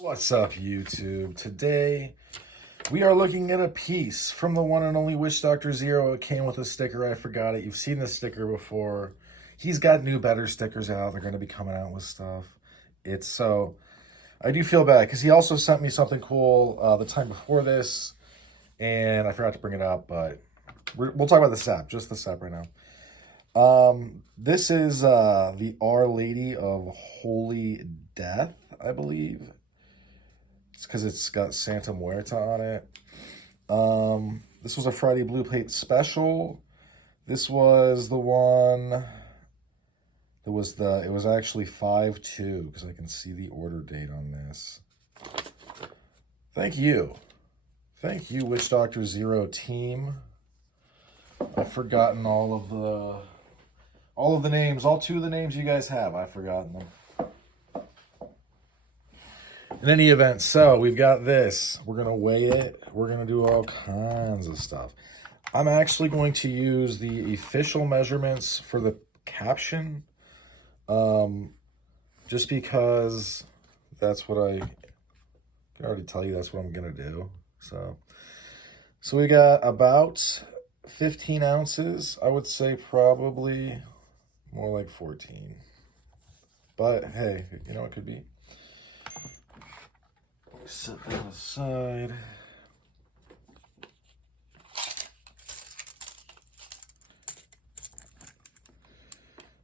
What's up, YouTube? Today, we are looking at a piece from the one and only Witchdoctor Zero. It came with a sticker. I forgot it. You've seen this sticker before. He's got new, better stickers out. They're going to be coming out with stuff. I do feel bad because he also sent me something cool the time before this, and I forgot to bring it up, but we'll talk about the sap, just the sap right now. This is the Our Lady of Holy Death, I believe. It's because it's got Santa Muerte on it. This was a Friday Blue Plate special. This was the one. It was actually 5/2 because I can see the order date on this. Thank you, Witchdoctor Zero team. I've forgotten all of the names. All two of the names you guys have, I've forgotten them. In any event, so we've got this. We're going to weigh it. We're going to do all kinds of stuff. I'm actually going to use the official measurements for the caption. Just because that's what I can already tell you that's what I'm going to do. So we got about 15 ounces. I would say probably more like 14. But hey, you know, it could be. Set that aside.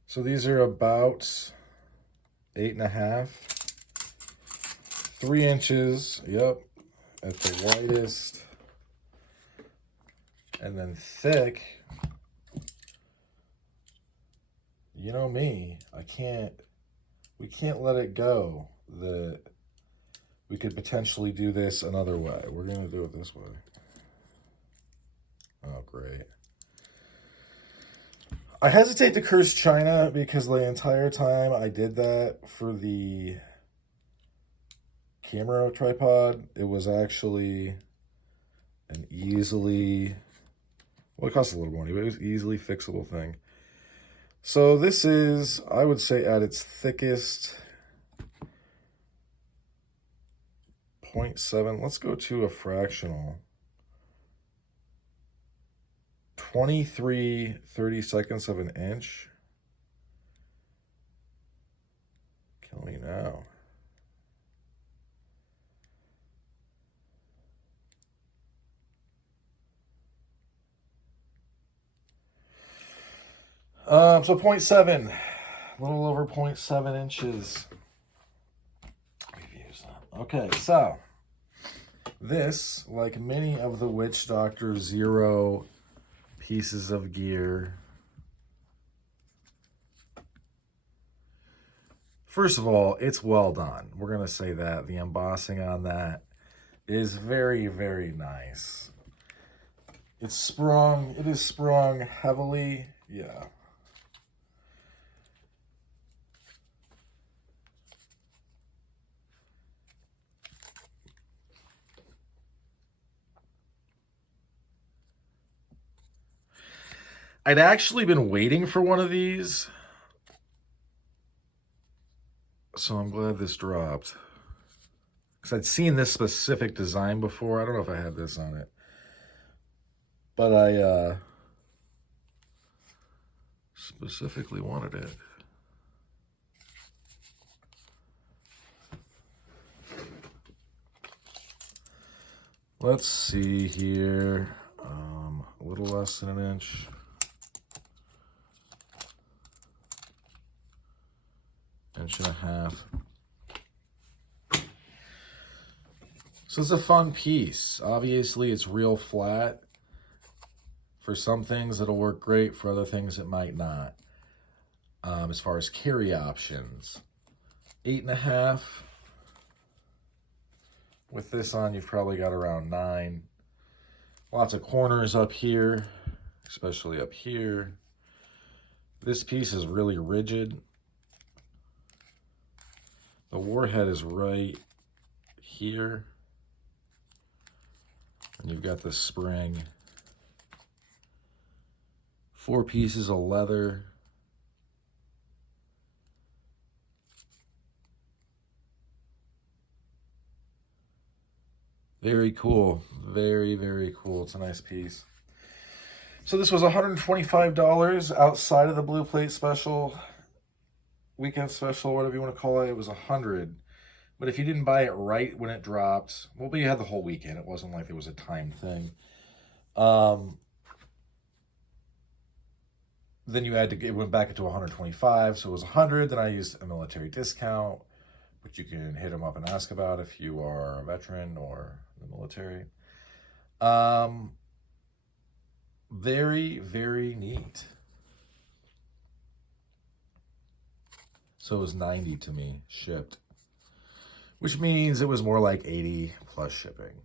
So these are about 8.5, 3 inches. Yep, at the widest, and then thick. You know me. We can't let it go that we could potentially do this another way. We're going to do it this way. Oh, great. I hesitate to curse China because the entire time I did that for the camera tripod, it was actually an easily, well, it costs a little money, but it was easily fixable thing. So this is, I would say, at its thickest, 0.7. Let's go to a fractional. 23/32 of an inch. Kill me now. So 0.7, a little over 0.7 inches. Okay, so this, like many of the Witchdoctor Zero pieces of gear, first of all, it's well done. We're going to say that. The embossing on that is very, very nice. It is sprung heavily. Yeah. I'd actually been waiting for one of these, so I'm glad this dropped. Because I'd seen this specific design before. I don't know if I had this on it. But I specifically wanted it. Let's see here. A little less than an inch. Inch and a half. So it's a fun piece. Obviously, it's real flat. For some things, it'll work great. For other things, it might not. As far as carry options, 8.5. With this on, you've probably got around 9. Lots of corners up here, especially up here. This piece is really rigid. The warhead is right here. And you've got the spring. 4 pieces of leather. Very cool. Very, very cool. It's a nice piece. So this was $125 outside of the Blue Plate special, weekend special, whatever you want to call it. It was $100. But if you didn't buy it right when it dropped, well, but you had the whole weekend. It wasn't like there was a time thing. Then you had to, it went back into 125, so it was 100. Then I used a military discount, which you can hit them up and ask about if you are a veteran or the military. Very, very neat. So it was 90 to me shipped, which means it was more like 80 plus shipping.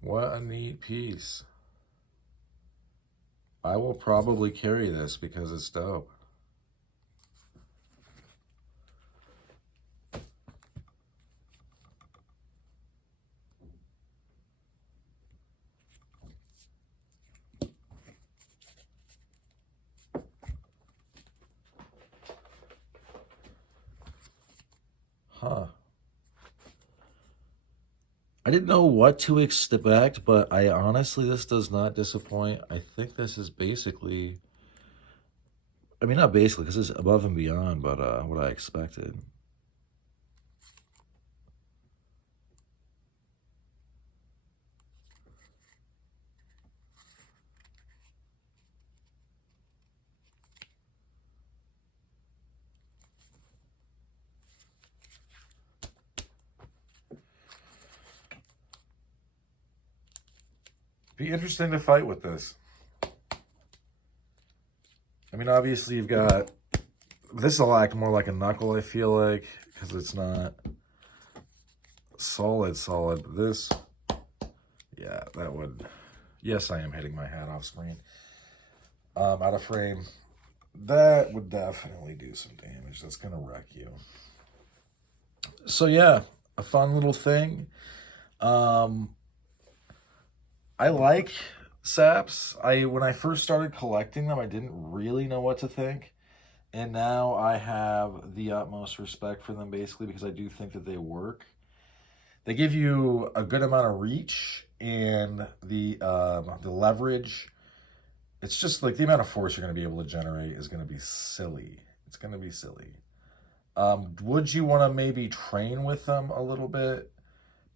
What a neat piece. I will probably carry this because it's dope. Huh. I didn't know what to expect, but I honestly, this does not disappoint. I think this is basically, I mean, not basically, because it's above and beyond, but what I expected. Be interesting to fight with this. I mean, obviously you've got, this is a lot more like a knuckle, I feel like, because it's not solid, but this, yeah, that would, yes, I am hitting my hat off screen, out of frame. That would definitely do some damage. That's going to wreck you. So yeah, a fun little thing. I like saps. When I first started collecting them, I didn't really know what to think. And now I have the utmost respect for them, basically, because I do think that they work. They give you a good amount of reach, and the leverage. It's just like the amount of force you're going to be able to generate is going to be silly. It's going to be silly. Would you want to maybe train with them a little bit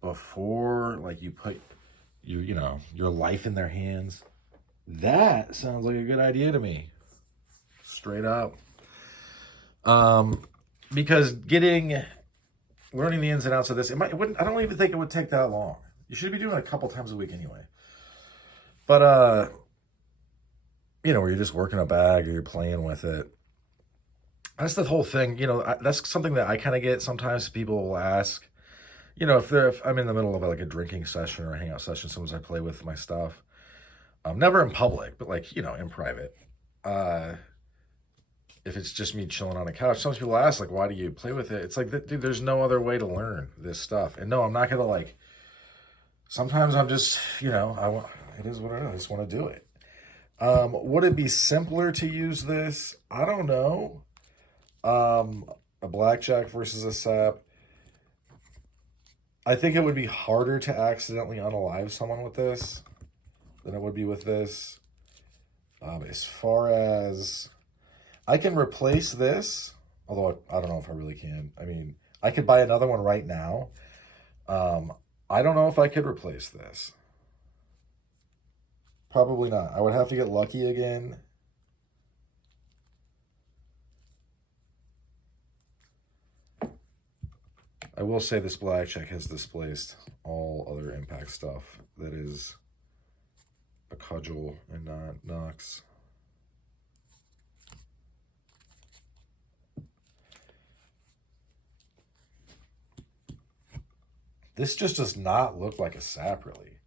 before, like, you put your life in their hands? That sounds like a good idea to me. Straight up. Because learning the ins and outs of this, I don't even think it would take that long. You should be doing it a couple times a week anyway. But, where you're just working a bag or you're playing with it. That's the whole thing. That's something that I kind of get. Sometimes people will ask, if I'm in the middle of like a drinking session or a hangout session, sometimes I play with my stuff. Never in public, but like, in private. If it's just me chilling on a couch, some people ask, like, why do you play with it? It's like, dude, there's no other way to learn this stuff. And no, I'm not going to sometimes I'm just, it is what it is. I just want to do it. Would it be simpler to use this? I don't know. A blackjack versus a sap. I think it would be harder to accidentally unalive someone with this than it would be with this. As far as, I can replace this, although I don't know if I really can. I mean, I could buy another one right now. I don't know if I could replace this. Probably not. I would have to get lucky again. I will say this blackjack has displaced all other impact stuff that is a cudgel and not Knox. This just does not look like a sap, really.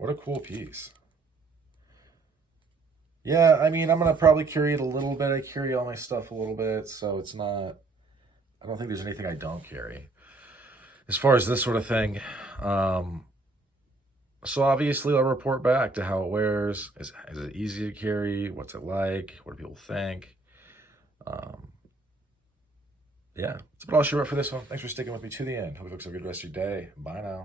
What a cool piece. Yeah, I mean, I'm going to probably carry it a little bit. I carry all my stuff a little bit, so it's not, I don't think there's anything I don't carry. As far as this sort of thing, so obviously I'll report back to how it wears. Is it easy to carry? What's it like? What do people think? Um, yeah, that's about all she wrote for this one. Thanks for sticking with me to the end. Hope you folks have a good rest of your day. Bye now.